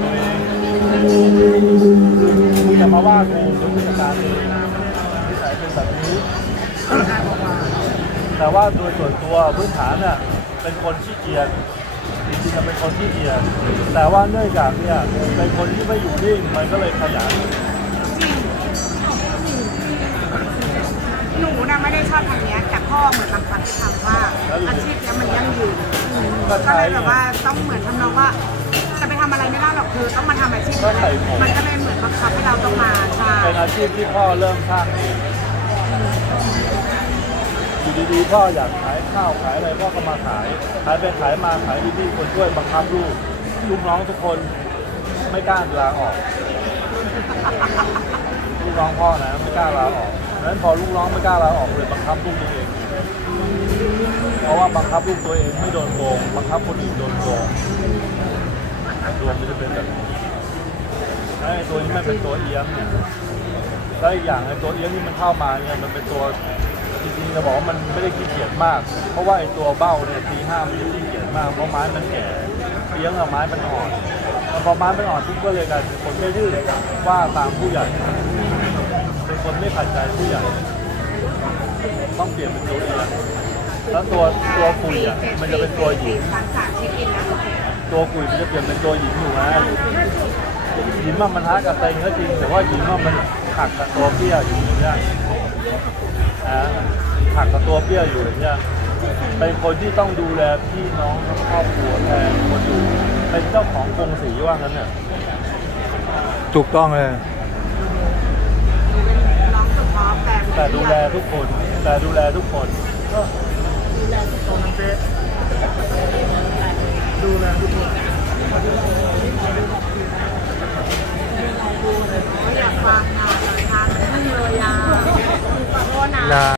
แบบตัวเองกูอย่ามาว่ากูเป็นผู้จัดการเองนิสัยเป็นแบบนี้ แต่ว่าโดยส่วนตัวพื้นฐานเนี่ยเป็นคนขี้เกียจจริงๆจะเป็นคนขี้เกียจแต่ว่าเนื่องจากเนี่ยเป็นคนที่ไม่อยู่นิ่งมันก็เลยขยันหนูน่ะไม่ได้ชอบทางเนี้ยแต่พ่อเหมือนบังคับให้ทำว่าอาชีพเนี้ยมันยั่งยืน ก็ก็ใช่เลยแบบว่าต้องเหมือนทำนองว่าจะไปทำอะไรไม่ได้หรอกคือต้องมาทำอาชีพนี้มันก็เลยเหมือนบังคับให้เราต้องมาใช่เป็นอาชีพที่พ่อเริ่มสร้างเองอยู่ดีๆพ่ออยากขายข้าวขายอะไรพ่อก็มาขาย ขายไปขายมาขายดีๆคนช่วยบังคับลูกลูกน้องทุกคนไม่กล้าลาออก ลูกน้องพ่อนะไม่กล้าลาออกดังนั้นพอลูกน้องไม่กล้าลาออกเลยบังคับลูกตัวเอง เพราะว่าบังคับลูกตัวเองไม่โดนโกงบังคับคนอื่นโดนโกงดวงมันจะเป็นแบบนี้ไอ้ตัวนี้มันเป็นตัวเอี้ยมเนี่ยแล้วอีกอย่างไอ้ตัวเอี้ยมที่มันเข้ามาเนี่ยมันเป็นตัวจริงๆจะบอกว่ามันไม่ได้ขี้เกียจมาก เพราะว่าไอ้ตัวเบ้าเนี่ยตีห้ามันจะขี้เกียจมากเพราะไม้มันแก่เอี้ยมกับไม้มันอ่อนพอไม้มันอ่อนทุกก็เลยกลายเป็นคนไม่ดื้อว่าตามผู้ใหญ่เป็นคนไม่ขัดใจผู้ใหญ่ต้องเปลี่ยนเป็นตัวเอี้ย แล้วตัวตัวคุยอะมันจะเป็นตัวหญิงสามสามเช็คอินแล้วโอเคตัวกุยมันจะเปลี่ยนเป็นตัวหญิงอยู่นะหญิงว่ามันท้ากับเต็งก็จริง แต่ว่าหญิงว่ามันขัดกับตัวเปี้ยอยู่อย่างเงี้ยอ่าขัดกับตัวเปี้ยอยู่อย่างเงี้ยเป็นคนที่ต้องดูแลพี่น้องทั้งครอบครัวแทนคนอยู่เป็นเจ้าของกรงสีว่างั้นเนี่ยถูกต้องเลยน้องสุดท้องแต่แต่ดูแลทุกคนแต่ดูแลทุกคนก็ ดูแลทุกคนเจ๊ดูแลทุกคนอยากฟังอะอยากฟังเลยอะขอโทษนะลา